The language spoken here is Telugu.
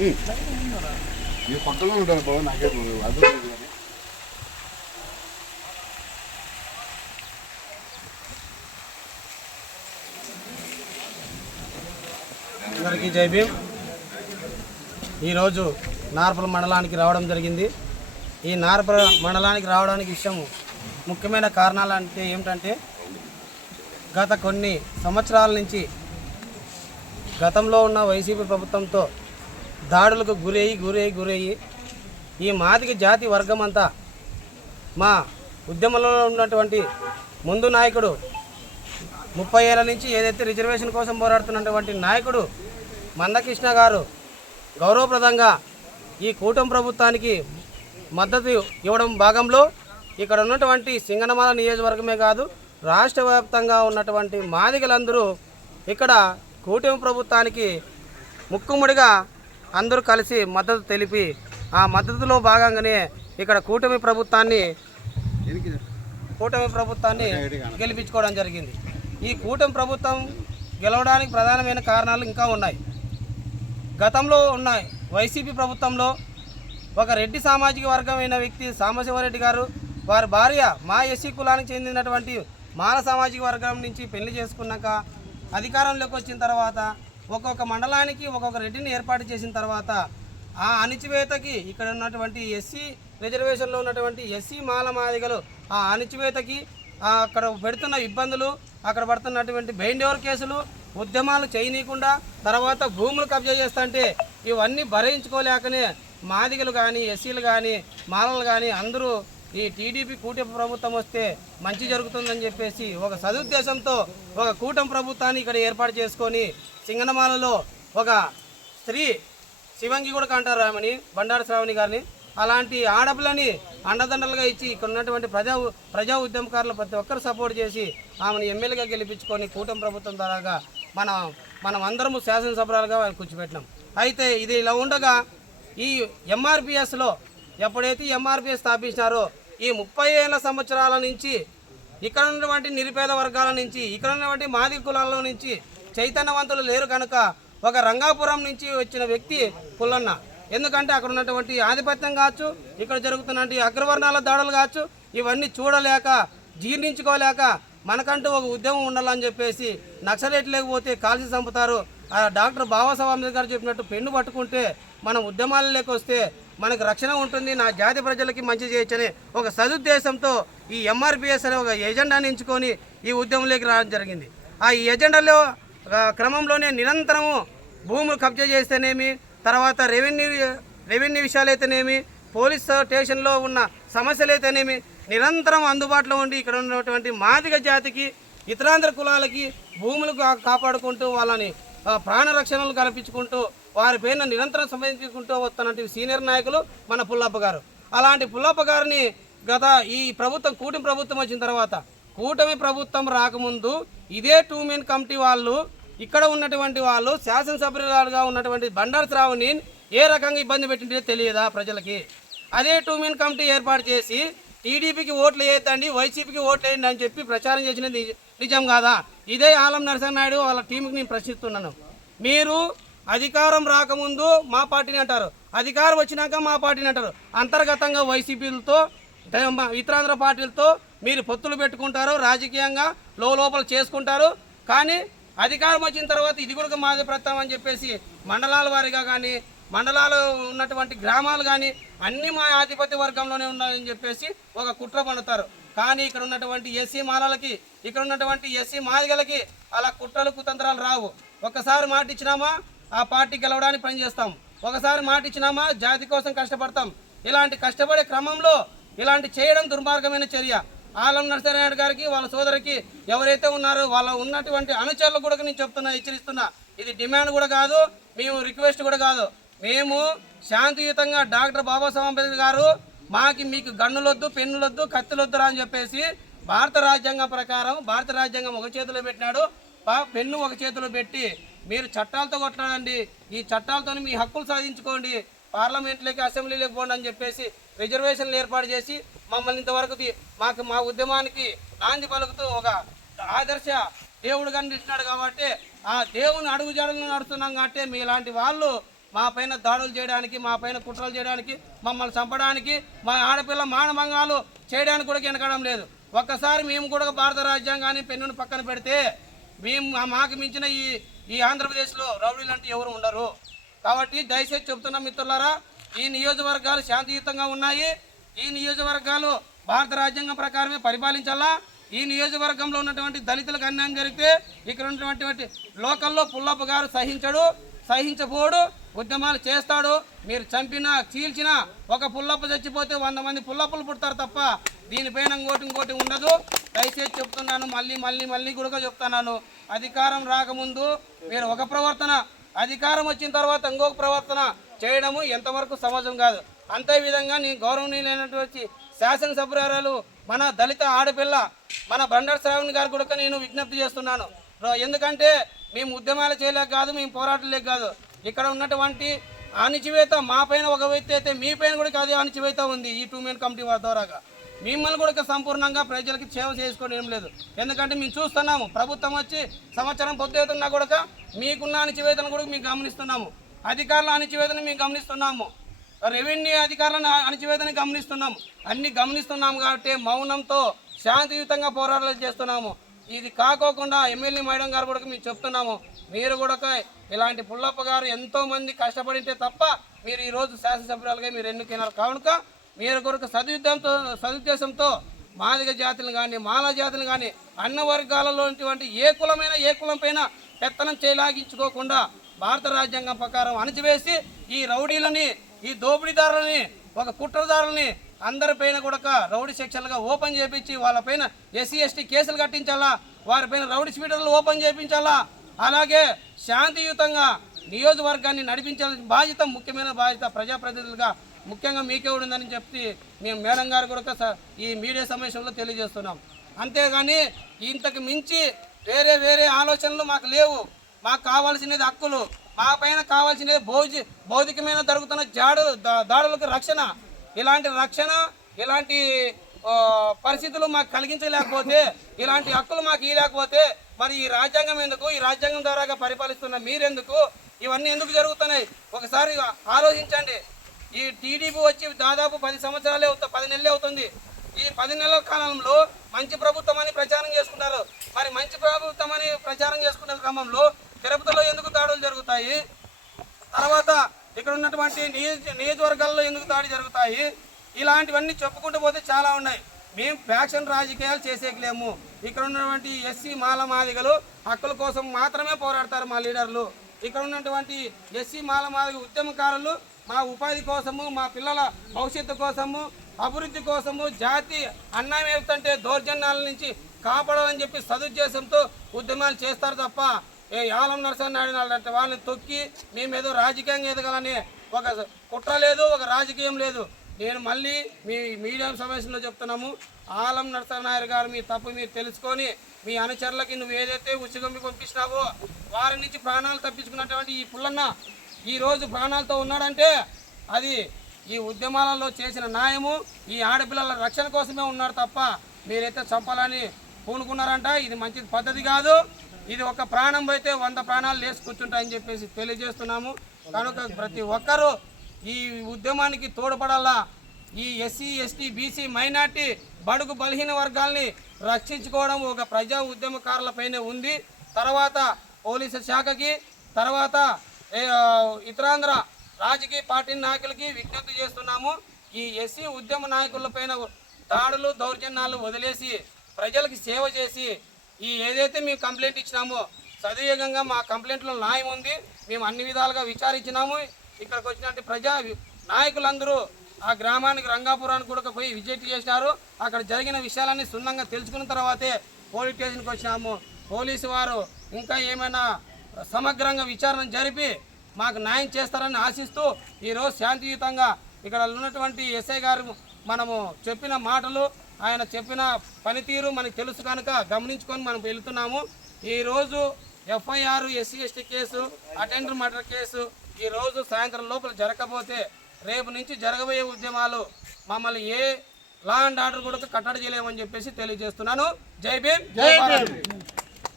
ఈ పక్కలో ఉంటాను బాబు నాకే అందరికీ జై భీమ్. ఈరోజు నార్పల మండలానికి రావడం జరిగింది. ఈ నార్పల మండలానికి రావడానికి ఇష్టము ముఖ్యమైన కారణాలు అంటే ఏమిటంటే గత కొన్ని సంవత్సరాల నుంచి గతంలో ఉన్న వైసీపీ ప్రభుత్వంతో దాడులకు గురయ్యి గురయ్యి గురయ్యి. ఈ మాదిక జాతి వర్గం అంతా మా ఉద్యమంలో ఉన్నటువంటి ముందు నాయకుడు ముప్పై ఏళ్ళ నుంచి ఏదైతే రిజర్వేషన్ కోసం పోరాడుతున్నటువంటి నాయకుడు మందకృష్ణ గారు గౌరవప్రదంగా ఈ కూటమి ప్రభుత్వానికి మద్దతు ఇవ్వడం భాగంలో ఇక్కడ ఉన్నటువంటి సింగనమాల నియోజకవర్గమే కాదు రాష్ట్ర వ్యాప్తంగా ఉన్నటువంటి మాదిగలందరూ ఇక్కడ కూటమి ప్రభుత్వానికి ముక్కుముడిగా అందరూ కలిసి మద్దతు తెలిపి ఆ మద్దతులో భాగంగానే ఇక్కడ కూటమి ప్రభుత్వాన్ని కూటమి ప్రభుత్వాన్ని గెలిపించుకోవడం జరిగింది. ఈ కూటమి ప్రభుత్వం గెలవడానికి ప్రధానమైన కారణాలు ఇంకా ఉన్నాయి. గతంలో ఉన్న వైసీపీ ప్రభుత్వంలో ఒక రెడ్డి సామాజిక వర్గమైన వ్యక్తి సాంబశివరెడ్డి గారు వారి భార్య మా ఎస్సీ కులానికి చెందినటువంటి మాల సామాజిక వర్గం నుంచి పెళ్ళి చేసుకున్నాక అధికారంలోకి వచ్చిన తర్వాత ఒక్కొక్క మండలానికి ఒక్కొక్క రెడ్డిని ఏర్పాటు చేసిన తర్వాత ఆ అణిచివేతకి ఇక్కడ ఉన్నటువంటి ఎస్సీ రిజర్వేషన్లో ఉన్నటువంటి ఎస్సీ మాల మాదిగలు ఆ అణిచివేతకి అక్కడ పెడుతున్న ఇబ్బందులు అక్కడ పడుతున్నటువంటి బెయిండోవర్ కేసులు ఉద్యమాలు చేయనీయకుండా తర్వాత భూములు కబ్జా చేస్తుంటే ఇవన్నీ భరించుకోలేకనే మాదిగలు కానీ ఎస్సీలు కానీ మాలలు కానీ అందరూ ఈ టీడీపీ కూటమి ప్రభుత్వం వస్తే మంచి జరుగుతుందని చెప్పేసి ఒక సదుద్దేశంతో ఒక కూటమి ప్రభుత్వాన్ని ఇక్కడ ఏర్పాటు చేసుకొని సింగనమాలలో ఒక స్త్రీ శివంగి కూడా కంటారు ఆమెని బండారు శ్రావణి గారిని. అలాంటి ఆడపిల్లని అండదండలుగా ఇచ్చి ఇక్కడ ఉన్నటువంటి ప్రజా ప్రజా ఉద్యమకారులు ప్రతి ఒక్కరు సపోర్ట్ చేసి ఆమెను ఎమ్మెల్యేగా గెలిపించుకొని కూటమి ప్రభుత్వం ద్వారాగా మన మనం అందరము శాసనసభ్యులుగా కూర్చోబెట్టినాం. అయితే ఇది ఇలా ఉండగా ఈ ఎంఆర్పిఎస్లో ఎప్పుడైతే ఎంఆర్పిఎస్ స్థాపించినారో ఈ ముప్పై ఏళ్ళ సంవత్సరాల నుంచి ఇక్కడ ఉన్నటువంటి నిరుపేద వర్గాల నుంచి ఇక్కడ ఉన్నటువంటి మాది కులాల నుంచి చైతన్యవంతులు లేరు కనుక ఒక రంగాపురం నుంచి వచ్చిన వ్యక్తి పుల్లన్న. ఎందుకంటే అక్కడ ఉన్నటువంటి ఆధిపత్యం కావచ్చు ఇక్కడ జరుగుతున్నటువంటి అగ్రవర్ణాల దాడులు కావచ్చు ఇవన్నీ చూడలేక జీర్ణించుకోలేక మనకంటూ ఒక ఉద్యమం ఉండాలని చెప్పేసి నక్సలైట్ లేకపోతే కాల్చి చంపుతారు. ఆ డాక్టర్ బాబాసాహెబ్ అంబేద్కర్ చెప్పినట్టు పెన్ను పట్టుకుంటే మనం ఉద్యమాలలోకి వస్తే మనకు రక్షణ ఉంటుంది నా జాతి ప్రజలకి మంచి చేయొచ్చని ఒక సదుద్దేశంతో ఈ ఎంఆర్పిఎస్ అనే ఒక ఎజెండాని ఎంచుకొని ఈ ఉద్యమంలోకి రావడం జరిగింది. ఆ ఈ ఎజెండాలో క్రమంలోనే నిరంతరము భూములు కబ్జా చేస్తేనేమి తర్వాత రెవెన్యూ రెవెన్యూ విషయాలు అయితేనేమి పోలీస్ స్టేషన్లో ఉన్న సమస్యలు అయితేనేమి నిరంతరం అందుబాటులో ఉండి ఇక్కడ ఉన్నటువంటి మాదిగ జాతికి ఇతరాంధ్ర కులాలకి భూములు కాపాడుకుంటూ వాళ్ళని ప్రాణరక్షణలు ప్రాణ రక్షణలు కల్పించుకుంటూ వారి పైన నిరంతరం సంబంధించుకుంటూ వస్తున్నటువంటి సీనియర్ నాయకులు మన పుల్లప్ప గారు. అలాంటి పుల్లప్ప గారిని గత ఈ ప్రభుత్వం కూటమి ప్రభుత్వం వచ్చిన తర్వాత కూటమి ప్రభుత్వం రాకముందు ఇదే టూ మెన్ కమిటీ వాళ్ళు ఇక్కడ ఉన్నటువంటి వాళ్ళు శాసనసభ్యులుగా ఉన్నటువంటి బండారు శ్రావణి ఏ రకంగా ఇబ్బంది పెట్టిందో తెలియదా ప్రజలకి? అదే టూ మెన్ కమిటీ ఏర్పాటు చేసి టీడీపీకి ఓట్లు వేయద్దండి వైసీపీకి ఓట్లు వేయండి అని చెప్పి ప్రచారం చేసినది నిజం కాదా? ఇదే ఆలం నరసింహనాయుడు వాళ్ళ టీంకి నేను ప్రశ్నిస్తున్నాను. మీరు అధికారం రాకముందు మా పార్టీని అంటారు. అధికారం వచ్చినాక మా పార్టీని అంటారు. అంతర్గతంగా వైసీపీలతో ఇతరాంధ్ర పార్టీలతో మీరు పొత్తులు పెట్టుకుంటారు రాజకీయంగా లో లోపల చేసుకుంటారు. కానీ అధికారం వచ్చిన తర్వాత ఇది కూడా మాది ప్రతాం అని చెప్పేసి మండలాల వారిగా కానీ మండలాలు ఉన్నటువంటి గ్రామాలు కానీ అన్నీ మా ఆధిపత్య వర్గంలోనే ఉన్నాయని చెప్పేసి ఒక కుట్ర పండుతారు కానీ ఇక్కడ ఉన్నటువంటి ఎస్సీ మాలలకి ఇక్కడ ఉన్నటువంటి ఎస్సీ మాదిగలకి అలా కుట్రలు కుతంత్రాలు రావు. ఒకసారి మాట ఇచ్చినామా ఆ పార్టీ గెలవడానికి పనిచేస్తాం ఒకసారి మాట ఇచ్చినామా జాతి కోసం కష్టపడతాం. ఇలాంటి కష్టపడే క్రమంలో ఇలాంటి చేయడం దుర్మార్గమైన చర్య. ఆలం నరసనాయుడు గారికి వాళ్ళ సోదరికి ఎవరైతే ఉన్నారో వాళ్ళ ఉన్నటువంటి అనుచరులు కూడా నేను చెప్తున్నా హెచ్చరిస్తున్నా. ఇది డిమాండ్ కూడా కాదు మేము రిక్వెస్ట్ కూడా కాదు. మేము శాంతియుతంగా డాక్టర్ బాబాసాహెబ్ అంబేద్కర్ గారు మాకి మీకు గన్నులొద్దు పెన్నులొద్దు కత్తులొద్దురా అని చెప్పేసి భారత రాజ్యాంగం ప్రకారం భారత రాజ్యాంగం ఒక చేతిలో పెట్టినాడు. పెన్ను ఒక చేతిలో పెట్టి మీరు చట్టాలతో కొట్లాడండి. ఈ చట్టాలతో మీ హక్కులు సాధించుకోండి. పార్లమెంట్లోకి అసెంబ్లీలోకి పోండి అని చెప్పేసి రిజర్వేషన్లు ఏర్పాటు చేసి మమ్మల్ని ఇంతవరకు మాకు మా ఉద్యమానికి నాంది పలుకుతూ ఒక ఆదర్శ దేవుడు కనిపించినాడు కాబట్టి ఆ దేవుని అడుగు జాడలను నడుస్తున్నాం కాబట్టి మీలాంటి వాళ్ళు మా పైన దాడులు చేయడానికి మా పైన కుట్రలు చేయడానికి మమ్మల్ని చంపడానికి మా ఆడపిల్ల మానభంగాలు చేయడానికి కూడా వెనకడం లేదు. ఒక్కసారి మేము కూడా భారత రాజ్యాంగాన్ని పెన్నును పక్కన పెడితే మేము మాకు మించిన ఈ ఈ ఆంధ్రప్రదేశ్లో రౌడీలు అంటే ఎవరు ఉండరు. కాబట్టి దయచేసి చెబుతున్న మిత్రులారా ఈ నియోజకవర్గాలు శాంతియుతంగా ఉన్నాయి. ఈ నియోజకవర్గాలు భారత రాజ్యాంగం ప్రకారమే పరిపాలించాలా? ఈ నియోజకవర్గంలో ఉన్నటువంటి దళితులకు అన్యాయం జరిగితే ఇక్కడ ఉన్నటువంటి లోకల్లో పుల్లప్ప గారు సహించడు సహించబోడు ఉద్యమాలు చేస్తాడు. మీరు చంపినా చీల్చినా ఒక పుల్లప్ప చచ్చిపోతే వంద మంది పుల్లప్పలు పుడతారు తప్ప దీనిపైన ఇంకోటి ఇంకోటి ఉండదు. దయచేసి చెప్తున్నాను మళ్ళీ మళ్ళీ మళ్ళీ కూడా చెప్తున్నాను. అధికారం రాకముందు మీరు ఒక ప్రవర్తన అధికారం వచ్చిన తర్వాత ఇంకొక ప్రవర్తన చేయడము ఎంతవరకు సమాజం కాదు. అంతే విధంగా నీ గౌరవనీయులైనటువంటి శాసనసభ్యురాలు మన దళిత ఆడపిల్ల మన బండర్ శ్రావణ్ గారు కూడా నేను విజ్ఞప్తి చేస్తున్నాను. రో- ఎందుకంటే మేము ఉద్యమాలు చేయలేక కాదు మేము పోరాటలేక కాదు. ఇక్కడ ఉన్నటువంటి అణిచివేత మా పైన ఒక వ్యక్తి అయితే మీ పైన కూడా అదే అణిచివేత ఉంది ఈ టూ మెయిన్ కమిటీ వారి ద్వారాగా. మిమ్మల్ని కూడా సంపూర్ణంగా ప్రజలకి సేవ చేసుకోవడం ఏం లేదు. ఎందుకంటే మేము చూస్తున్నాము ప్రభుత్వం వచ్చి సంవత్సరం పొద్దుతున్నా కూడా మీకున్న అణచివేతన కూడా మేము గమనిస్తున్నాము. అధికారుల అణచివేతను మేము గమనిస్తున్నాము. రెవెన్యూ అధికారులను అణచివేతను గమనిస్తున్నాము. అన్ని గమనిస్తున్నాము కాబట్టి మౌనంతో శాంతియుతంగా పోరాటాలు చేస్తున్నాము. ఇది కాకోకుండా ఎమ్మెల్యే మేడం గారు కూడా మేము చెప్తున్నాము. మీరు కూడా ఇలాంటి పుల్లప్ప గారు ఎంతోమంది కష్టపడింటే తప్ప మీరు ఈరోజు శాసనసభ్యులుగా మీరు ఎన్నికైనారు కావునుక మీరు కొరకు సదుద్దంతో సదుద్దేశంతో మాదిగ జాతులు కానీ మాలా జాతులు కానీ అన్న వర్గాలలో ఉన్నటువంటి ఏ కులమైన ఏ కులం పైన పెత్తనం చేయలాగించుకోకుండా భారత రాజ్యాంగం ప్రకారం అణచివేసి ఈ రౌడీలని ఈ దోపిడీదారులని ఒక కుట్రదారులని అందరిపైన కూడా రౌడీ సెక్షన్లుగా ఓపెన్ చేపించి వాళ్ళపైన ఎస్సీ ఎస్టీ కేసులు కట్టించాలా? వారిపైన రౌడీ స్వీటర్లు ఓపెన్ చేయించాలా అలాగే శాంతియుతంగా నియోజకవర్గాన్ని నడిపించాల్సిన బాధ్యత ముఖ్యమైన బాధ్యత ప్రజాప్రతినిధులుగా ముఖ్యంగా మీకే ఉందని చెప్పి మేము మేడం గారు కూడా స- ఈ మీడియా సమావేశంలో తెలియజేస్తున్నాం. అంతేగాని ఇంతకు మించి వేరే వేరే ఆలోచనలు మాకు లేవు. మాకు కావాల్సినది హక్కులు. మా పైన కావాల్సినది భౌజి భౌతికమైన జరుగుతున్న జాడు దాడులకు రక్షణ. ఇలాంటి రక్షణ ఇలాంటి పరిస్థితులు మాకు కలిగించలేకపోతే ఇలాంటి హక్కులు మాకు ఇవ్వలేకపోతే మరి ఈ రాజ్యాంగం ఎందుకు? ఈ రాజ్యాంగం ద్వారాగా పరిపాలిస్తున్న మీరెందుకు? ఇవన్నీ ఎందుకు జరుగుతున్నాయి? ఒకసారి ఆలోచించండి. ఈ టీడీపీ వచ్చి దాదాపు పది సంవత్సరాలే అవుతుంది పది నెలలే అవుతుంది. ఈ పది నెలల కాలంలో మంచి ప్రభుత్వం అని ప్రచారం చేసుకుంటారు. మరి మంచి ప్రభుత్వం అని ప్రచారం చేసుకునే క్రమంలో తిరుపతిలో ఎందుకు దాడులు జరుగుతాయి? తర్వాత ఇక్కడ ఉన్నటువంటి నియోజ నియోజకవర్గాల్లో ఎందుకు దాడి జరుగుతాయి? ఇలాంటివన్నీ చెప్పుకుంటూ పోతే చాలా ఉన్నాయి. మేము ఫ్యాక్షన్ రాజకీయాలు చేసేయలేము. ఇక్కడ ఉన్నటువంటి ఎస్సీ మాల మాదిగలు హక్కుల కోసం మాత్రమే పోరాడతారు మా లీడర్లు. ఇక్కడ ఉన్నటువంటి ఎస్సీ మాల మాదిగ ఉద్యమకారులు మా ఉపాధి కోసము మా పిల్లల భవిష్యత్తు కోసము అభివృద్ధి కోసము జాతి అన్నం ఏమిటంటే దౌర్జన్యాల నుంచి కాపాడాలని చెప్పి సదుద్దేశంతో ఉద్యమాలు చేస్తారు తప్ప ఏ యాలం నరసన్నాడు అంటే వాళ్ళని తొక్కి మేము ఏదో రాజకీయంగా ఎదగాలని ఒక కుట్ర లేదు ఒక రాజకీయం లేదు. నేను మళ్ళీ మీ మీడియా సమావేశంలో చెప్తున్నాము. ఆలం నరసనాయర్ గారు మీ తప్పు మీరు తెలుసుకొని మీ అనుచరులకి నువ్వు ఏదైతే ఉచిగంపి పంపించినావో వారి నుంచి ప్రాణాలు తప్పించుకున్నటువంటి ఈ పుల్లన్న ఈరోజు ప్రాణాలతో ఉన్నాడంటే అది ఈ ఉద్యమాలలో చేసిన న్యాయము ఈ ఆడపిల్లల రక్షణ కోసమే ఉన్నారు తప్ప మీరైతే చంపాలని పూనుకున్నారంట. ఇది మంచి పద్ధతి కాదు. ఇది ఒక ప్రాణం పోతే వంద ప్రాణాలు లేచి కూర్చుంటాయని చెప్పేసి తెలియజేస్తున్నాము. కనుక ప్రతి ఒక్కరూ ఈ ఉద్యమానికి తోడ్పడాలా? ఈ ఎస్సీ ఎస్టీ బీసీ మైనార్టీ బడుగు బలహీన వర్గాల్ని రక్షించుకోవడం ఒక ప్రజా ఉద్యమకారులపైనే ఉంది. తర్వాత పోలీసు శాఖకి తర్వాత ఇతరాంధ్ర రాజకీయ పార్టీ నాయకులకి విజ్ఞప్తి చేస్తున్నాము. ఈ ఎస్సీ ఉద్యమ నాయకులపైన దాడులు దౌర్జన్యాలు వదిలేసి ప్రజలకి సేవ చేసి ఈ ఏదైతే మేము కంప్లైంట్ ఇచ్చినామో సదవేగంగా మా కంప్లైంట్లో న్యాయం ఉంది. మేము అన్ని విధాలుగా విచారించినాము. ఇక్కడికి వచ్చినట్టు ప్రజా నాయకులందరూ ఆ గ్రామానికి రంగాపురానికి కూడా పోయి విజిట్ చేసినారు. అక్కడ జరిగిన విషయాలన్నీ సున్నంగా తెలుసుకున్న తర్వాతే పోలీస్ స్టేషన్కి వచ్చినాము. పోలీసు వారు ఇంకా ఏమైనా సమగ్రంగా విచారణ జరిపి మాకు న్యాయం చేస్తారని ఆశిస్తూ ఈరోజు శాంతియుతంగా ఇక్కడ ఉన్నటువంటి ఎస్ఐ గారు మనము చెప్పిన మాటలు ఆయన చెప్పిన పనితీరు మనకు తెలుసు కనుక గమనించుకొని మనం వెళుతున్నాము. ఈరోజు FIR SC ST case attempt murder case ఈ రోజు సాయంత్రం లోపల జరగకపోతే రేపు నుంచి జరగబోయే ఉద్యమాలు మమ్మల్ని ఏ లా అండ్ ఆర్డర్ కూడా కట్టడి చేయలేమని చెప్పేసి తెలియజేస్తున్నాను. జై భీమ్. జై